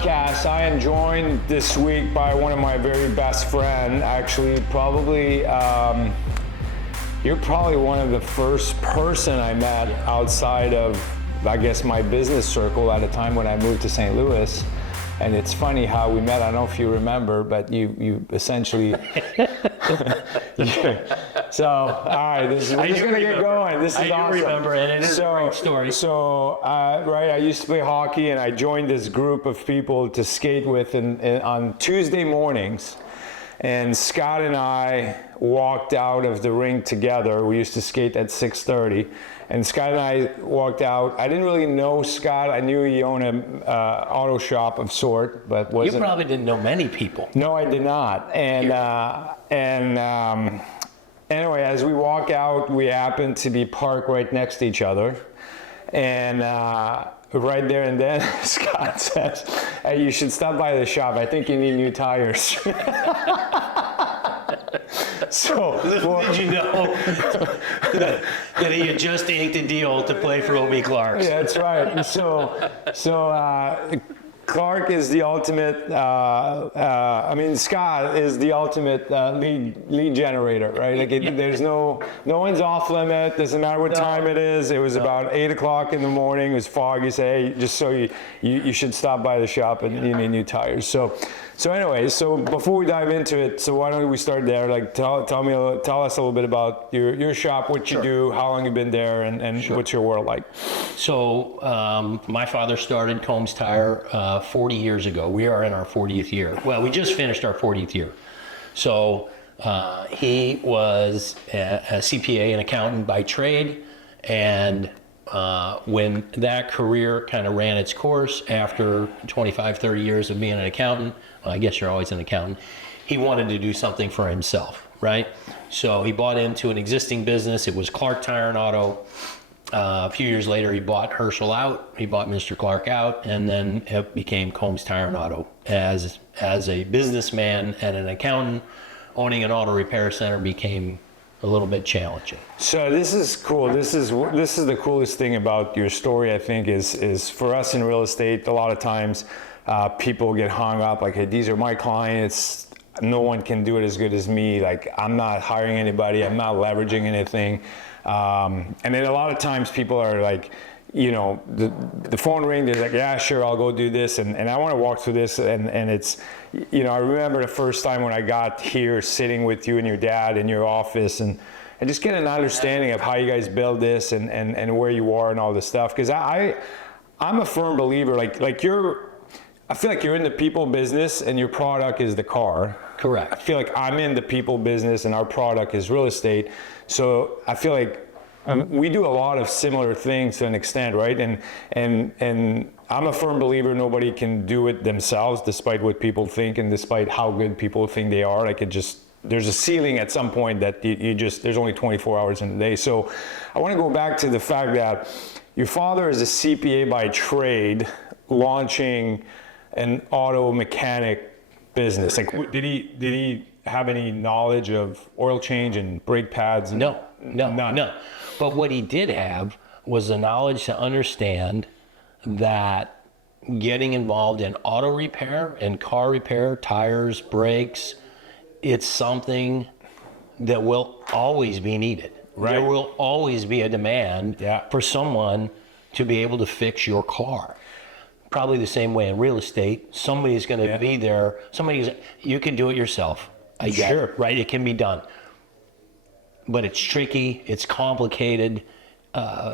podcast. I am joined this week by one of my very best friends. Actually, you're probably one of the first person I met outside of, I guess, my business circle at a time when I moved to St. Louis. And it's funny how we met. I don't know if you remember, but you essentially. So, all right, we're just going to get going. This is awesome. I do remember, and it is a great story. I used to play hockey, and I joined this group of people to skate with on Tuesday mornings. And Scott and I walked out of the rink together. We used to skate at 6:30. And Scott and I walked out. I didn't really know Scott. I knew he owned an auto shop of sort, but wasn't. You probably didn't know many people. No, I did not. Anyway, as we walk out, we happen to be parked right next to each other. And right there and then, Scott says, "Hey, you should stop by the shop. I think you need new tires." So, did you know that he had just inked a deal to play for O.B. Clark's? Yeah, that's right. So Clark is the ultimate. Scott is the ultimate lead generator, right? Like there's no one's off limit. Doesn't matter what time it is. It was about 8 o'clock in the morning. It was foggy. Say, hey, just so you should stop by the shop and you need new tires. So anyway, so before we dive into it, so why don't we start there? Like tell us a little bit about your shop, what you do, how long you've been there, and what's your world like. So my father started Combs Tire 40 years ago. We are in our 40th year. Well, we just finished our 40th year. So he was a CPA, an accountant by trade, and when that career kind of ran its course after 25, 30 years of being an accountant, well, I guess you're always an accountant, he wanted to do something for himself, right? So he bought into an existing business. It was Clark Tire and Auto. A few years later, he bought Herschel out. He bought Mr. Clark out, and then it became Combs Tire and Auto. As a businessman and an accountant, owning an auto repair center became a little bit challenging. So this is cool. This is the coolest thing about your story, I think, is for us in real estate, a lot of times people get hung up like, hey, these are my clients. No one can do it as good as me. Like, I'm not hiring anybody. I'm not leveraging anything. And then a lot of times people are like, the phone ring, they're like, yeah, sure, I'll go do this. And I want to walk through this. And it's, I remember the first time when I got here sitting with you and your dad in your office and just get an understanding of how you guys build this and where you are and all this stuff. Because I'm a firm believer, I feel like you're in the people business and your product is the car. Correct. I feel like I'm in the people business and our product is real estate. So I feel like we do a lot of similar things to an extent, right? And I'm a firm believer nobody can do it themselves, despite what people think and despite how good people think they are. There's a ceiling at some point that there's only 24 hours in a day. So I want to go back to the fact that your father is a CPA by trade, launching an auto mechanic business. Like, did he have any knowledge of oil change and brake pads? No. But what he did have was the knowledge to understand that getting involved in auto repair and car repair, tires, brakes, it's something that will always be needed. Right. There will always be a demand for someone to be able to fix your car. Probably the same way in real estate. Somebody's going to be there. You can do it yourself. I get it, right? It can be done. But it's tricky, it's complicated,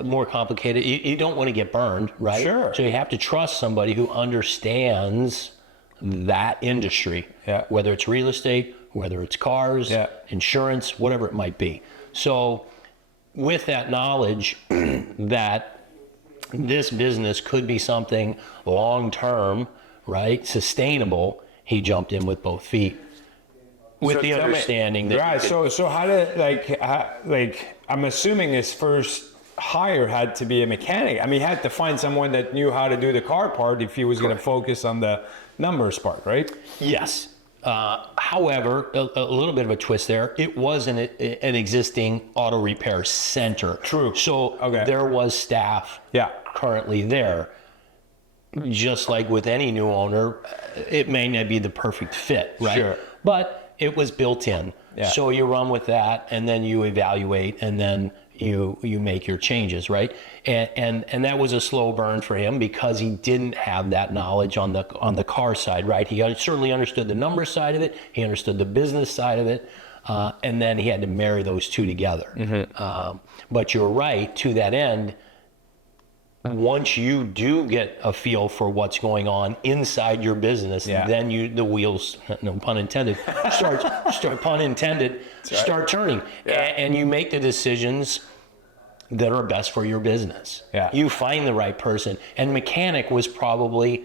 more complicated. You don't want to get burned, right? Sure. So you have to trust somebody who understands that industry, whether it's real estate, whether it's cars, insurance, whatever it might be. So with that knowledge that this business could be something long-term, right, sustainable, he jumped in with both feet. With the understanding that... Right, so how did, I'm assuming his first hire had to be a mechanic. I mean, he had to find someone that knew how to do the car part if he was going to focus on the numbers part, right? Yes. However, a little bit of a twist there. It was an existing auto repair center. True. So there was staff currently there. just like with any new owner, it may not be the perfect fit, right? Sure. But it was built in. Yeah. So you run with that, and then you evaluate, and then you make your changes, right? And that was a slow burn for him because he didn't have that knowledge on the car side, right? He certainly understood the number side of it. He understood the business side of it. And then he had to marry those two together. But you're right, to that end, once you do get a feel for what's going on inside your business, then the wheels, no pun intended, start pun intended, start turning. And you make the decisions that are best for your business. Yeah. You find the right person. And mechanic was probably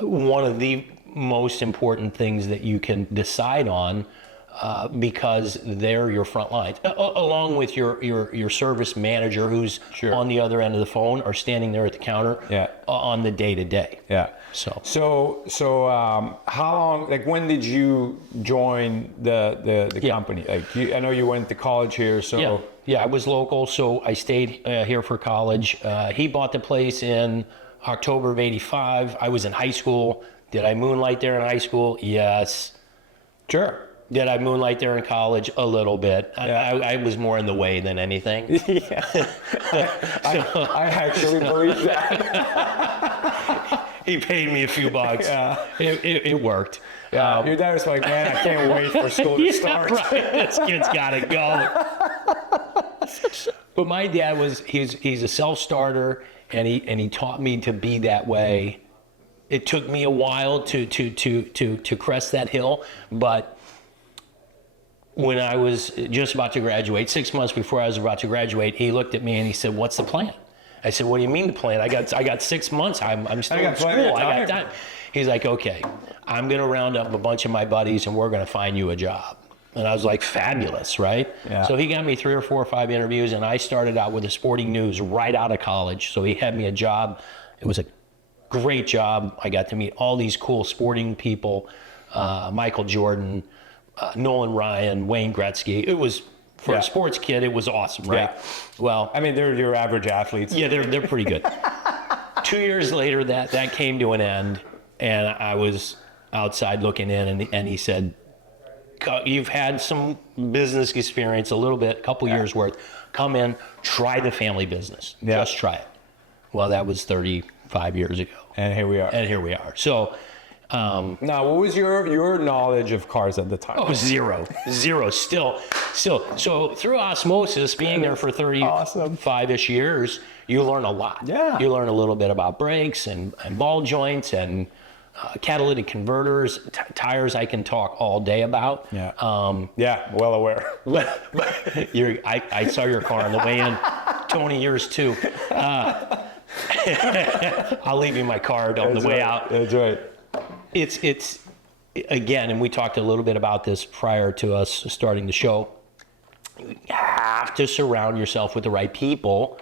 one of the most important things that you can decide on, because they're your front lines, along with your service manager who's on the other end of the phone or standing there at the counter on the day to day. Yeah. So how long? Like, when did you join the company? Like, I know you went to college here, so yeah, I was local, so I stayed here for college. He bought the place in October of '85. I was in high school. Did I moonlight there in high school? Yes. Sure. Did I moonlight there in college? A little bit. I was more in the way than anything. I actually believe that. He paid me a few bucks. It worked. Your dad was like, man, I can't wait for school to start. Right. This kid's got to go. But my dad he's a self-starter, and he taught me to be that way. It took me a while to crest that hill, but when I was just about to graduate, 6 months before I was about to graduate, he looked at me and he said, "What's the plan?" I said, "What do you mean the plan? I got 6 months. I'm still in school. I got time." He's like, "Okay, I'm gonna round up a bunch of my buddies and we're gonna find you a job." And I was like, fabulous, right? Yeah. So he got me 3 or 4 or 5 interviews, and I started out with the Sporting News right out of college. So he had me a job. It was a great job. I got to meet all these cool sporting people, Michael Jordan, Nolan Ryan, Wayne Gretzky. It was, for a sports kid, it was awesome, right? Yeah. Well, I mean, they're your average athletes. yeah, they're pretty good. 2 years later, that came to an end, and I was outside looking in, and he said, "You've had some business experience, a little bit, a couple years worth. Come in, try the family business. Just try it." Well, that was 35 years ago. And here we are. So, now, what was your knowledge of cars at the time? oh, zero, still. So through osmosis, being there for 35-ish years, you learn a lot. Yeah. You learn a little bit about brakes and ball joints and catalytic converters, tires. I can talk all day about. Yeah. Well aware. I saw your car on the way in. Tony, yours too. I'll leave you my card on the way out. That's right. It's again, and we talked a little bit about this prior to us starting the show. You have to surround yourself with the right people,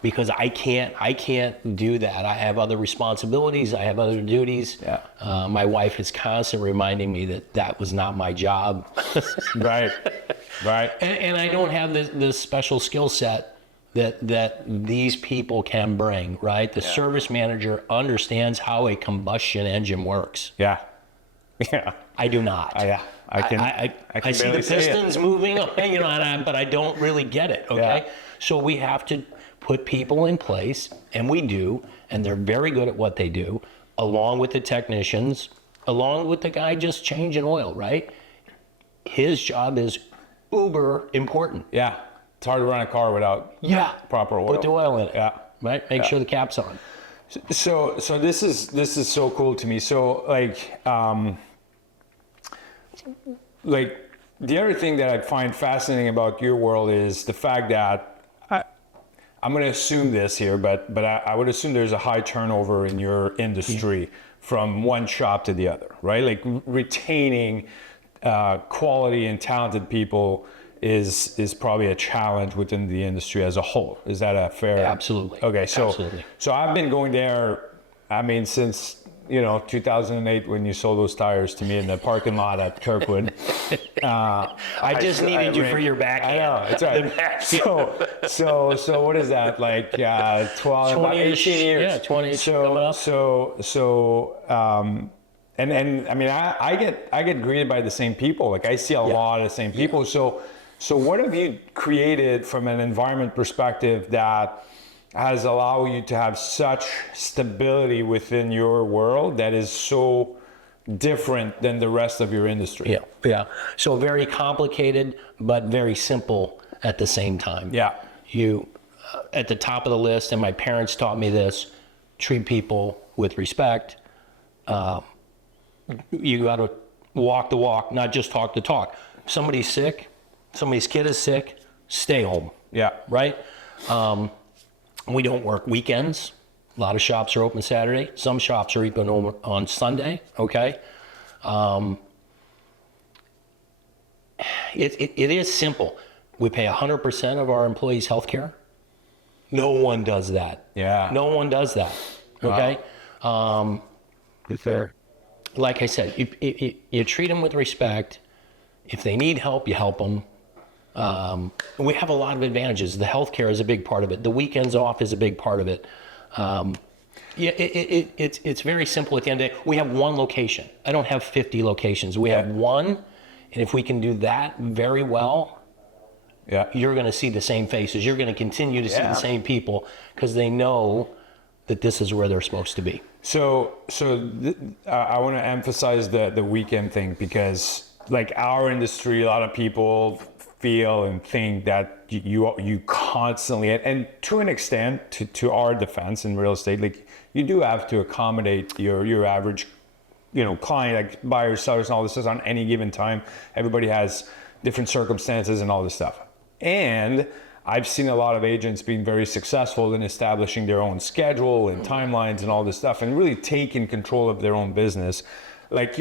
because I can't do that. I have other responsibilities. I have other duties. Yeah. My wife is constantly reminding me that was not my job. Right. And I don't have this special skill set that these people can bring, right? The service manager understands how a combustion engine works. Yeah. I do not. I can see the pistons moving, but I don't really get it, okay? Yeah. So we have to put people in place, and we do, and they're very good at what they do, along with the technicians, along with the guy just changing oil, right? His job is uber important. Yeah. It's hard to run a car without proper oil. Put the oil in it. Yeah. Right? Make sure the cap's on. So this is so cool to me. So like the other thing that I find fascinating about your world is the fact that I'm going to assume this here, but I would assume there's a high turnover in your industry from one shop to the other, right? Like retaining quality and talented people is probably a challenge within the industry as a whole. Is that a fair? Absolutely. Okay, so Absolutely. so I've been going there, I mean, since 2008 when you sold those tires to me in the parking lot at Kirkwood. I just needed you for your backhand. I know, it's right. So what is that, like 12, 20 18 years? Yeah, 20 coming up. And I mean, I get greeted by the same people. Like I see a lot of the same people. So what have you created from an environment perspective that has allowed you to have such stability within your world that is so different than the rest of your industry? Yeah. So very complicated, but very simple at the same time. Yeah. You, at the top of the list, and my parents taught me this, treat people with respect. You got to walk the walk, not just talk the talk. Somebody's sick, somebody's kid is sick, stay home. Yeah. Right? We don't work weekends. A lot of shops are open Saturday. Some shops are open on Sunday, okay? It is simple. We pay 100% of our employees' health care. No one does that. Yeah. No one does that, okay? It's fair. Like I said, you treat them with respect. If they need help, you help them. We have a lot of advantages. The healthcare is a big part of it. The weekends off is a big part of it. It's very simple at the end of the day. We have one location. I don't have 50 locations. We have one, and if we can do that very well, you're going to see the same faces. You're going to continue to see the same people because they know that this is where they're supposed to be. So I want to emphasize the weekend thing because, like, our industry, a lot of people feel and think that you constantly, and to an extent, to our defense in real estate, like, you do have to accommodate your average, client, like buyers, sellers, and all this stuff on any given time. Everybody has different circumstances and all this stuff. And I've seen a lot of agents being very successful in establishing their own schedule and timelines and all this stuff, and really taking control of their own business. Like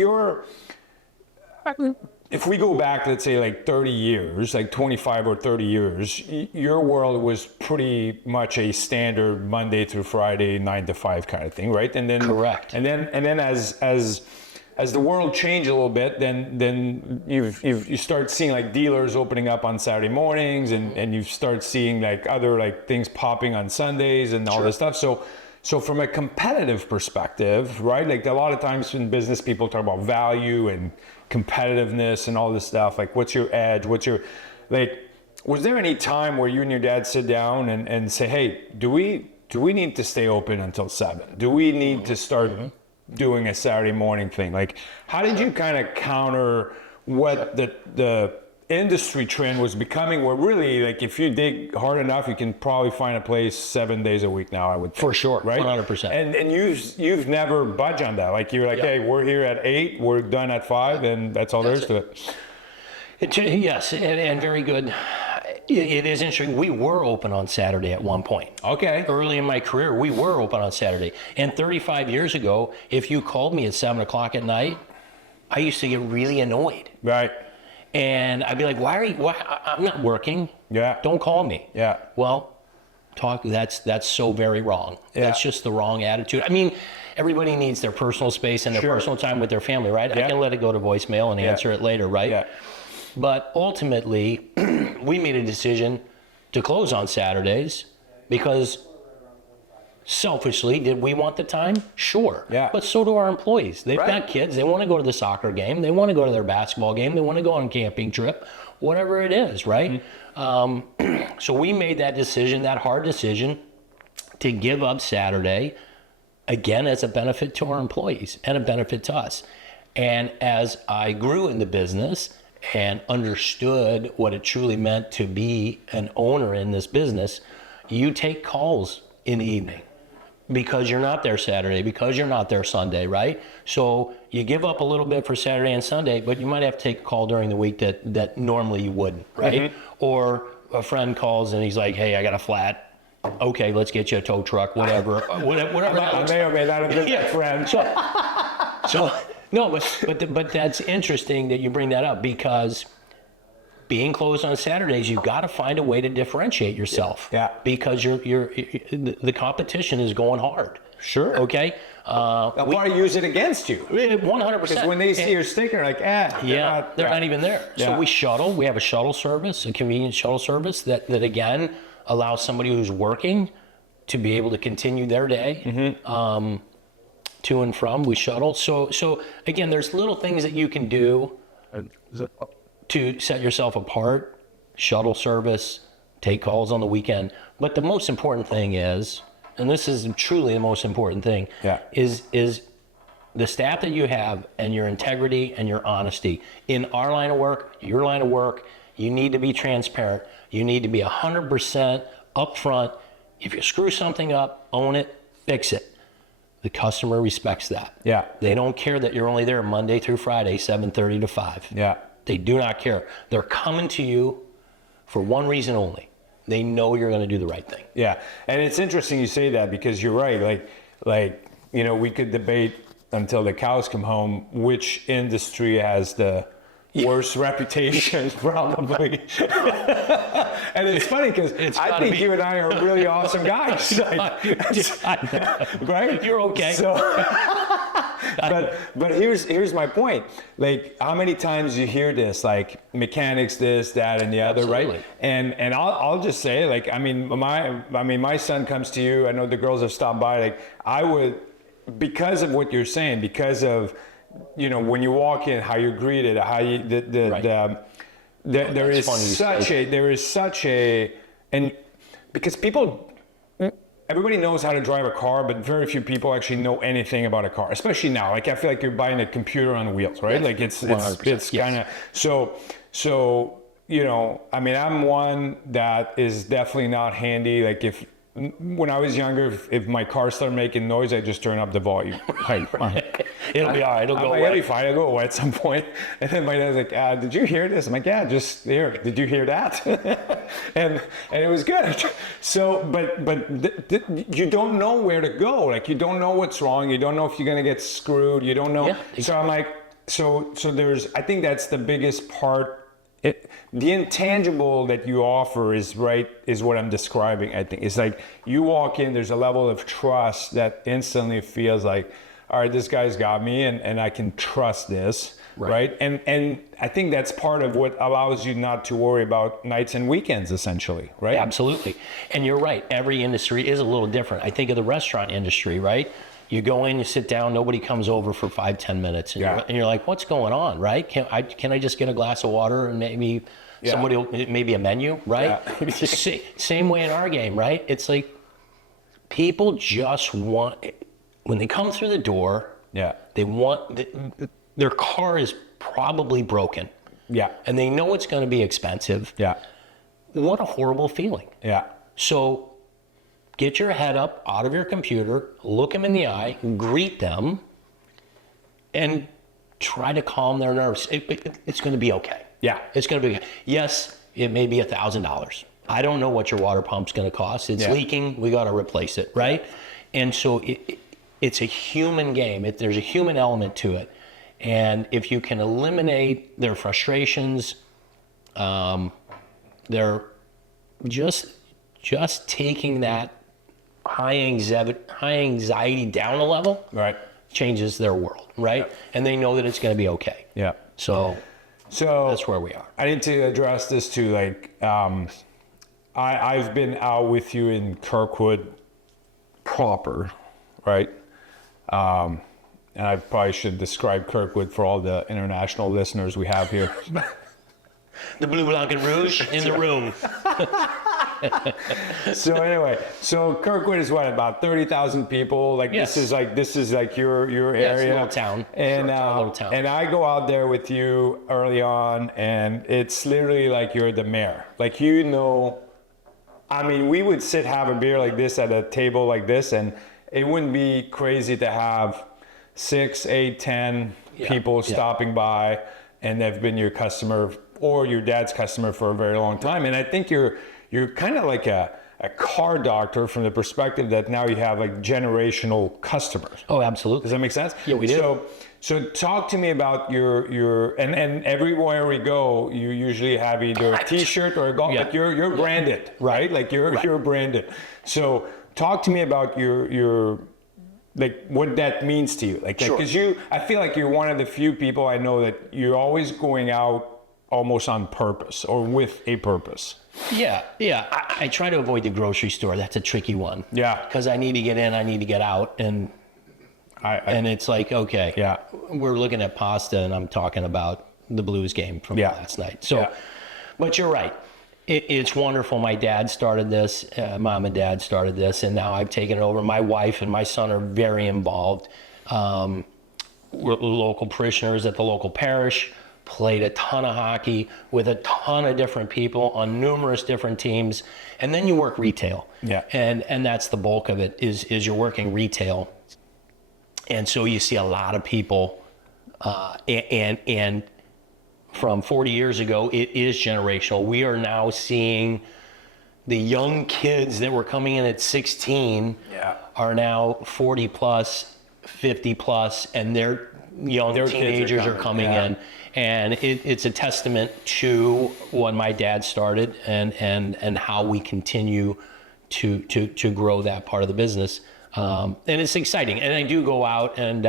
if we go back, let's say like 30 years, like 25 or 30 years, your world was pretty much a standard Monday through Friday, 9 to 5 kind of thing, right? And then Correct. And then as the world changed a little bit, then you start seeing like dealers opening up on Saturday mornings, and you start seeing like other like things popping on Sundays and all this stuff. So from a competitive perspective, right? Like a lot of times in business, people talk about value and competitiveness and all this stuff. Like, what's your edge? Was there any time where you and your dad sit down and say, hey, do we need to stay open until 7? Do we need to start doing a Saturday morning thing? Like, how did you kind of counter what the industry trend was becoming, where really, like, if you dig hard enough, you can probably find a place 7 days a week now, I would think. For sure, right? 100%. And you've never budged on that. Like, you're like, hey, we're here at 8, we're done at 5, and that's all there is to it. Yes, and very good. It is interesting. We were open on Saturday at one point. Okay. Early in my career, we were open on Saturday. And 35 years ago, if you called me at 7 o'clock at night, I used to get really annoyed. Right. And I'd be like, why I'm not working. Yeah. Don't call me. Yeah. Well, that's so very wrong. Yeah. That's just the wrong attitude. I mean, everybody needs their personal space and their personal time with their family, right? Yeah. I can let it go to voicemail and answer it later, right? Yeah. But ultimately, we made a decision to close on Saturdays because selfishly, did we want the time? Sure. Yeah. But so do our employees. They've got kids. They want to go to the soccer game. They want to go to their basketball game. They want to go on a camping trip, whatever it is, right? So we made that decision, that hard decision, to give up Saturday, again, as a benefit to our employees and a benefit to us. And as I grew in the business and understood what it truly meant to be an owner in this business, you take calls in the evening because you're not there Saturday, because you're not there Sunday, right? So you give up a little bit for Saturday and Sunday, but you might have to take a call during the week that normally you wouldn't, right? Or a friend calls and he's like, hey, I got a flat. Okay, let's get you a tow truck, whatever. Whatever. I may or may not have been that friend. So no, but that's interesting that you bring that up, because being closed on Saturdays, you've got to find a way to differentiate yourself. Yeah. Because the competition is going hard. Sure. Okay. They'll probably use it against you. 100%. Because when they see your sticker, like, they're not even there. Yeah. So we shuttle. We have a shuttle service, a convenient shuttle service that again allows somebody who's working to be able to continue their day to and from. We shuttle. So again, there's little things that you can do to set yourself apart. Shuttle service, take calls on the weekend. But the most important thing is, and this is truly the most important thing, is the staff that you have and your integrity and your honesty. In our line of work, your line of work, you need to be transparent. You need to be 100% upfront. If you screw something up, own it, fix it. The customer respects that. Yeah. They don't care that you're only there Monday through Friday, 7:30 to 5. Yeah. They do not care. They're coming to you for one reason only. They know you're going to do the right thing. Yeah, and it's interesting you say that because you're right. Like we could debate until the cows come home which industry has the worst reputation, probably. And it's funny because I think you and I are really awesome guys. Right? You're okay. So, but here's my point. Like, how many times you hear this, like mechanics, this, that, and the other, Absolutely. right? And I'll just say, like, my son comes to you. I know the girls have stopped by. Like, I would, because of what you're saying, because of when you walk in, how you're greeted, how you there is such a and because everybody knows how to drive a car, but very few people actually know anything about a car, especially now. Like, I feel like you're buying a computer on wheels, right? Like it's kind of so I'm one that is definitely not handy. Like, when I was younger, if my car started making noise, I just turn up the volume. It'll be all right. It'll go away. It'll be fine. It'll go away at some point. And then my dad's like, "Did you hear this?" I'm like, "Yeah, just here. Did you hear that?" and it was good. So, but you don't know where to go. Like, you don't know what's wrong. You don't know if you're gonna get screwed. You don't know. Yeah, exactly. So I'm like, so there's. I think that's the biggest part. The intangible that you offer is what I'm describing. I think it's like you walk in, there's a level of trust that instantly feels like, all right, this guy's got me, and I can trust this, right? And I think that's part of what allows you not to worry about nights and weekends, essentially, right? Absolutely. And you're right. Every industry is a little different. I think of the restaurant industry, right? You go in, you sit down, nobody comes over for 5-10 minutes. And you're like, what's going on, right? Can I just get a glass of water and maybe maybe a menu, right? Yeah. Same way in our game, right? It's like people just want, when they come through the door, they want, their car is probably broken. Yeah. And they know it's going to be expensive. Yeah. What a horrible feeling. Yeah. So get your head up out of your computer, look them in the eye, greet them, and try to calm their nerves. It's going to be okay. Yeah. It's going to be okay. Yes, it may be $1,000. I don't know what your water pump's going to cost. It's leaking. We got to replace it, right? And so it's a human game. There's a human element to it. And if you can eliminate their frustrations, they're just taking that high anxiety down a level, right, changes their world, right? Yeah. And they know that it's going to be okay. Yeah. So that's where we are. I need to address this too. Like, I've been out with you in Kirkwood proper, right? And I probably should describe Kirkwood for all the international listeners we have here. The blue, black, and rouge in the room. So anyway, Kirkwood is what, about 30,000 people? Like, yes. This is like your area. It's a little town. And sure, a little town. And I go out there with you early on, and it's literally like you're the mayor. Like, I mean, we would have a beer like this at a table like this, and it wouldn't be crazy to have 6, 8, 10 people stopping by, and they've been your customer or your dad's customer for a very long time. And I think you're kind of like a car doctor from the perspective that now you have like generational customers. Oh, absolutely. Does that make sense? Yeah, we do. So talk to me about your and everywhere we go, you usually have either a T-shirt or a golf. Yeah. Like you're branded, right? Like you're branded. So talk to me about your like what that means to you. Like, Sure. because I feel like you're one of the few people I know that you're always going out almost on purpose or with a purpose. Yeah. I try to avoid the grocery store. That's a tricky one. Yeah. Because I need to get in, I need to get out, and it's like, okay, Yeah. we're looking at pasta, and I'm talking about the Blues game from last night. So, Yeah. but you're right. It's wonderful. My dad started this, mom and dad started this, and now I've taken it over. My wife and my son are very involved. We're local parishioners at the local parish, played a ton of hockey with a ton of different people on numerous different teams. And then you work retail. Yeah. And that's the bulk of it is you're working retail. And so you see a lot of people, and from 40 years ago, it is generational. We are now seeing the young kids that were coming in at 16 are now 40 plus, 50 plus, and their teenagers are coming in. And it's a testament to what my dad started and how we continue to grow that part of the business. And it's exciting. And I do go out, and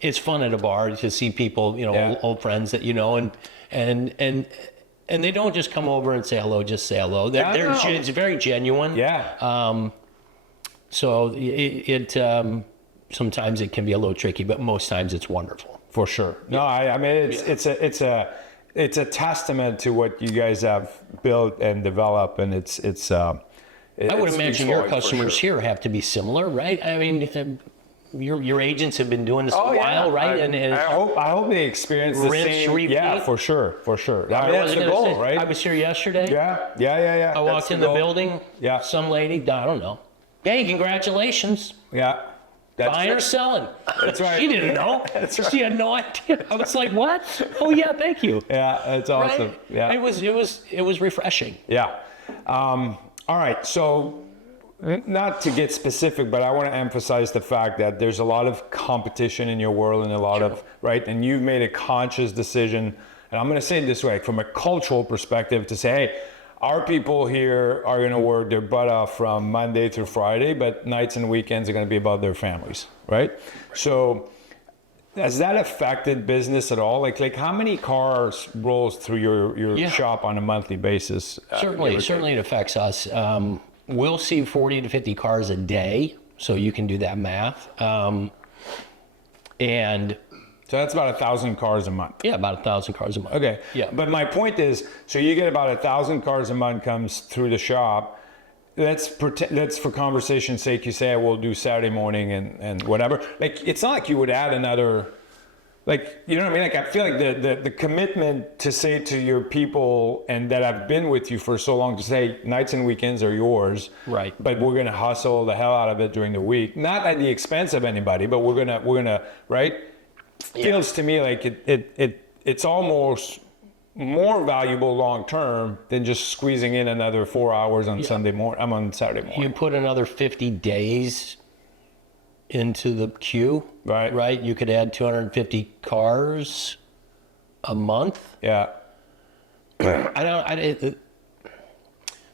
it's fun at a bar to see people, old friends that and they don't just come over and say hello, just say hello. It's very genuine. Yeah. So it sometimes it can be a little tricky, but most times it's wonderful. For sure. No, I mean it's a testament to what you guys have built and developed, and I would imagine your customers here have to be similar, right? I mean, your agents have been doing this a while, right? I hope they experience the same. Repeat. Yeah, for sure. I mean, that's the goal, right? I was here yesterday. Yeah. I walked in the building. Yeah. Some lady, I don't know. Hey, congratulations. Yeah. Buying or selling? That's right. She didn't know. That's right. She had no idea. I was like, what? Oh yeah, thank you. Yeah, that's awesome. Right? Yeah. It was refreshing. Yeah. All right. So, not to get specific, but I want to emphasize the fact that there's a lot of competition in your world and a lot of, right? And you've made a conscious decision, and I'm going to say it this way, from a cultural perspective, to say, hey, our people here are going to work their butt off from Monday through Friday, but nights and weekends are going to be about their families, right? So has that affected business at all? Like how many cars rolls through your shop on a monthly basis? Certainly it affects us. We'll see 40 to 50 cars a day, so you can do that math. And so that's about 1,000 cars a month. Yeah, about 1,000 cars a month. Okay. Yeah. But my point is, so you get about 1,000 cars a month comes through the shop. That's for conversation's sake. You say, we'll do Saturday morning and whatever. Like, it's not like you would add another, like, you know what I mean? Like, I feel like the commitment to say to your people and that have been with you for so long to say nights and weekends are yours. Right. But we're going to hustle the hell out of it during the week. Not at the expense of anybody, but we're going to, right? Feels to me like it's almost more valuable long term than just squeezing in another 4 hours on Saturday morning. You put another 50 days into the queue, right? You could add 250 cars a month. Yeah.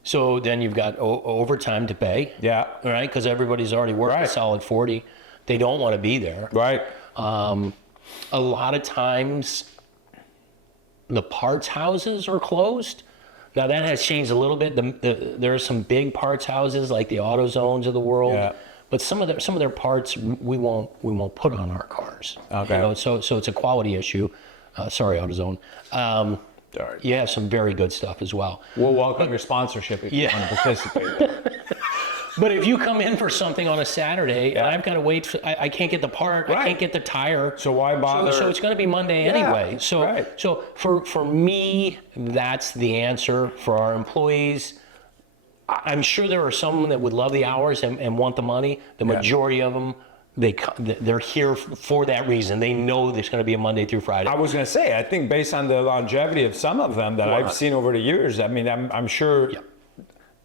So then you've got overtime to pay. Yeah. Right, because everybody's already worked a solid 40. They don't want to be there. Right. A lot of times the parts houses are closed. Now that has changed a little bit. There are some big parts houses like the AutoZones of the world, but some of their parts we won't put on our cars. Okay. So it's a quality issue. Sorry, AutoZone. You have some very good stuff as well. We'll welcome your sponsorship if you want to participate. But if you come in for something on a Saturday and I've got to wait, I can't get the part, I can't get the tire. So why bother? So it's going to be Monday anyway. So for me, that's the answer. For our employees, I'm sure there are some that would love the hours and want the money. The majority of them, they're here for that reason. They know there's going to be a Monday through Friday. I was going to say, I think based on the longevity of some of them that I've seen over the years, I mean, I'm sure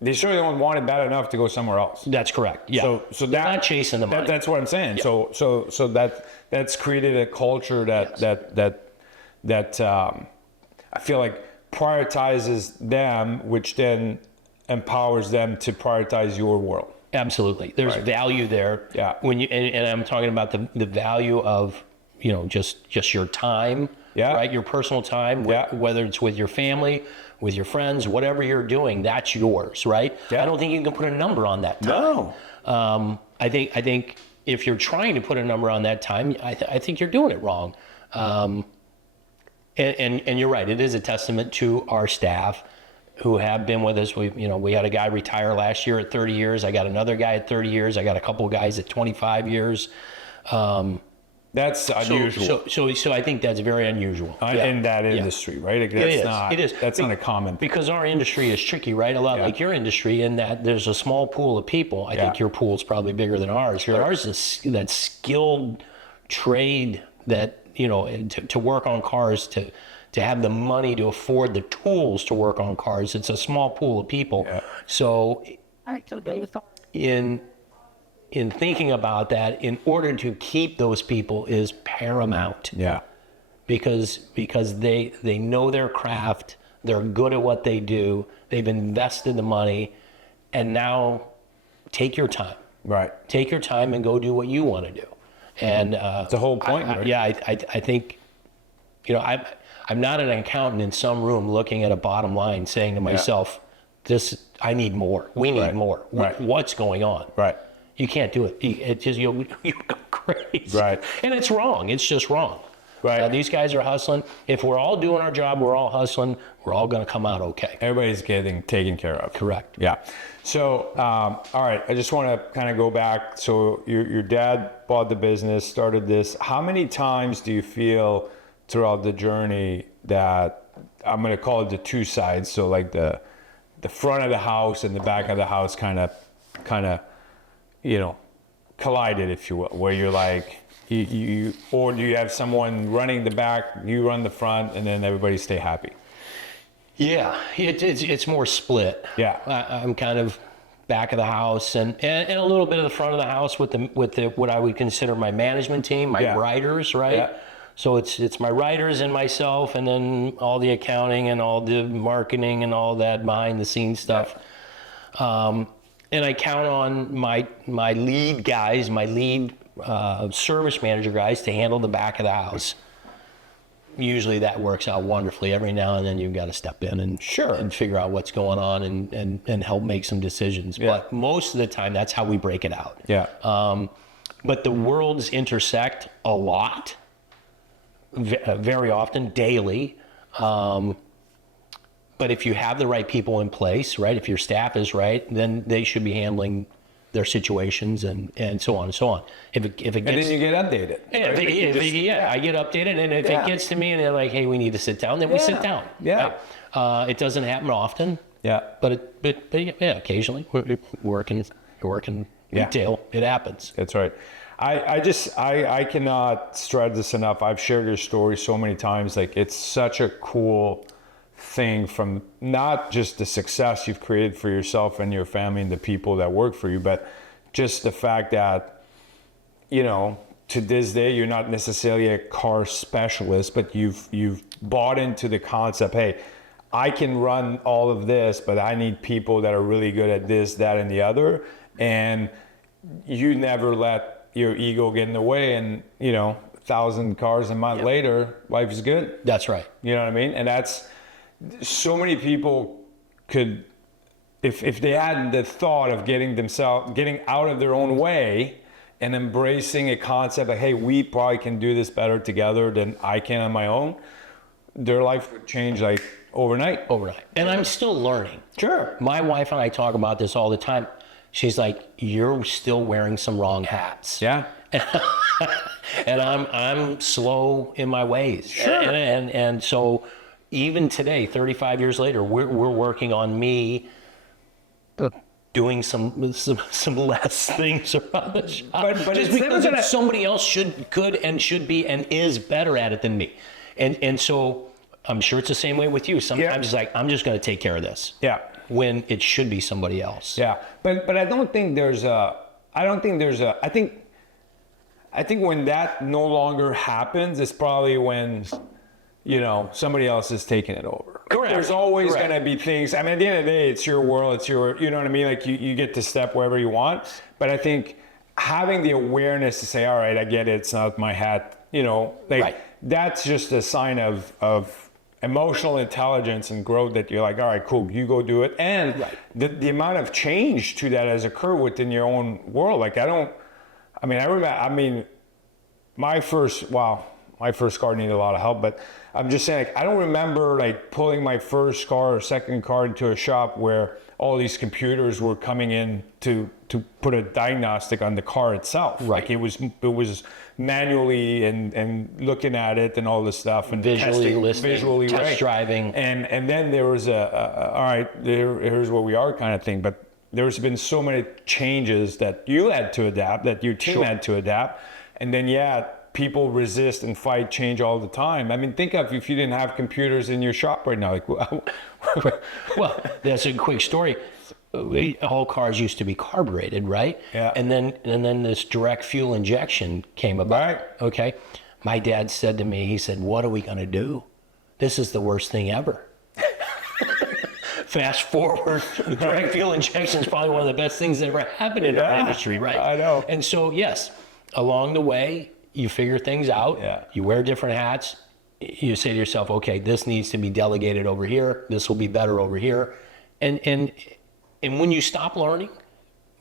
they certainly don't want it bad enough to go somewhere else. That's correct. Yeah. So they're that, not chasing the money. that's what I'm saying. Yeah. So that's created a culture that I feel like prioritizes them, which then empowers them to prioritize your world. Absolutely. There's value there. Yeah. When you and I'm talking about the value of, you know, just your time, Yeah. right? Your personal time, Yeah. whether it's with your family, with your friends, whatever you're doing, that's yours, right? Yeah. I don't think you can put a number on that time. No. I think if you're trying to put a number on that time, I think you're doing it wrong. And you're right. It is a testament to our staff who have been with us. We had a guy retire last year at 30 years. I got another guy at 30 years. I got a couple of guys at 25 years. That's unusual. So I think that's very unusual in that industry, right? Like, it is. That's not a common. Because our industry is tricky, right? A lot like your industry, in that there's a small pool of people. I think your pool is probably bigger than ours. Sure. Ours is that skilled trade that, you know, to work on cars, to have the money to afford the tools to work on cars. It's a small pool of people. Yeah. So in thinking about that, in order to keep those people is paramount. Yeah. Because they know their craft, they're good at what they do, they've invested the money, and now take your time. Right. Take your time and go do what you want to do. And it's the whole point, right? Yeah, I think, you know, I'm not an accountant in some room looking at a bottom line saying to myself, I need more. We need more. Right. What's going on? Right. You can't do it. It just you go crazy. Right. And it's wrong. It's just wrong. Right. These guys are hustling. If we're all doing our job, we're all hustling, we're all going to come out okay. Everybody's getting taken care of. Correct. Yeah. So, all right, I just want to kind of go back. So your dad bought the business, started this. How many times do you feel throughout the journey that, I'm going to call it the two sides, so like the front of the house and the back of the house kind of, you know, collided, if you will, where you're like, you or do you have someone running the back, you run the front, and then everybody stay happy? Yeah, it's more split. Yeah. I'm kind of back of the house and a little bit of the front of the house with the what I would consider my management team, my writers, right? Yeah. So it's my writers and myself, and then all the accounting and all the marketing and all that behind the scenes stuff. And I count on my lead guys, my lead service manager guys to handle the back of the house. Usually that works out wonderfully. Every now and then you've got to step in and figure out what's going on and help make some decisions. Yeah. But most of the time, that's how we break it out. Yeah. But the worlds intersect a lot, very often, daily. But if you have the right people in place, right, if your staff is right, then they should be handling their situations and so on and so on. If it gets, and then you get updated. I get updated, and if it gets to me and they're like, "Hey, we need to sit down," then we sit down. Yeah. Right? It doesn't happen often. Yeah. But occasionally we're working retail. It happens. That's right. I cannot stress this enough. I've shared your story so many times. Like, it's such a cool thing, from not just the success you've created for yourself and your family and the people that work for you, but just the fact that, you know, to this day, you're not necessarily a car specialist, but you've bought into the concept, hey, I can run all of this, but I need people that are really good at this, that, and the other. And you never let your ego get in the way, and, you know, 1,000 cars a month later, life is good. That's right. You know what I mean? And that's, so many people could, if they had the thought of getting out of their own way and embracing a concept like, hey, we probably can do this better together than I can on my own, their life would change like overnight. And I'm still learning. Sure. My wife and I talk about this all the time. She's like, "You're still wearing some wrong hats." Yeah. And I'm slow in my ways. Sure. And so even today, 35 years later, we're working on me doing some less things around the shop. But just because somebody else could and should be and is better at it than me. And so I'm sure it's the same way with you. Sometimes it's like, I'm just going to take care of this. Yeah. when it should be somebody else. Yeah, but I don't think there's a. I think when that no longer happens, it's probably when, somebody else is taking it over. Correct. There's always Correct. going to be things. I mean, at the end of the day, it's your world. It's your, you know what I mean? Like you get to step wherever you want. But I think having the awareness to say, all right, I get it. It's not my hat. Right. That's just a sign of emotional intelligence and growth that you're like, all right, cool, you go do it. And Right. the amount of change to that has occurred within your own world. Like my first car needed a lot of help, but I'm just saying, like, I don't remember like pulling my first car or second car into a shop where all these computers were coming in to put a diagnostic on the car itself. Right. Like it was manually and looking at it and all this stuff and Visually testing, listening, visually test right. driving. And then there was all right, here's where we are kind of thing. But there's been so many changes that you had to adapt, that your team Sure. had to adapt. And then, people resist and fight change all the time. I mean, think of if you didn't have computers in your shop right now. Like, Well, that's a quick story. All cars used to be carbureted, right? Yeah. And then this direct fuel injection came about. Right. Okay. My dad said to me, he said, "What are we going to do? This is the worst thing ever." Fast forward, direct fuel injection is probably one of the best things that ever happened in our industry, right? I know. And so, yes, along the way, you figure things out. Yeah. You wear different hats. You say to yourself, okay, this needs to be delegated over here. This will be better over here. And when you stop learning,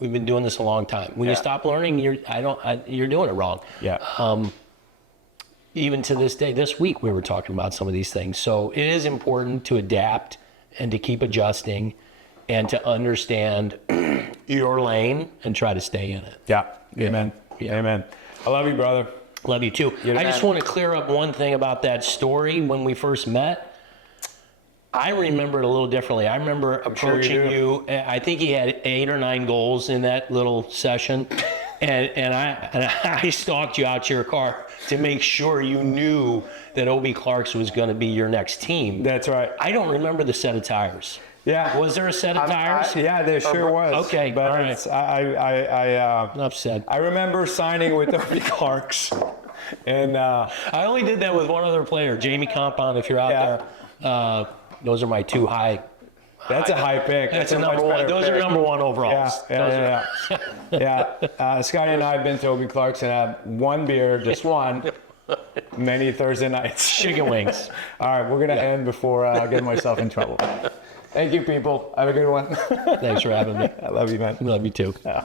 we've been doing this a long time. When you stop learning, you're doing it wrong. yeah. Even to this day, this week we were talking about some of these things. So it is important to adapt and to keep adjusting and to understand your lane and try to stay in it. Yeah. Amen. Yeah. Amen. I love you, brother. Love you too. I just want to clear up one thing about that story when we first met. I remember it a little differently. I remember approaching you. I think he had 8 or 9 goals in that little session. And I stalked you out to your car to make sure you knew that O.B. Clark's was going to be your next team. That's right. I don't remember the set of tires. Yeah. Was there a set of tires? Yeah, there sure was. Okay, But all right. Enough said. I remember signing with O.B. Clark's. And I only did that with one other player, Jamie Compound, if you're out there. Those are my 2 high. that's a high pick. That's a much number one. better Those pick. are number 1 overalls. Yeah. Scotty and I have been to O.B. Clark's and had one beer, just one, many Thursday nights. Chicken wings. All right, we're going to end before I get myself in trouble. Thank you, people. Have a good one. Thanks for having me. I love you, man. Love you too. Yeah.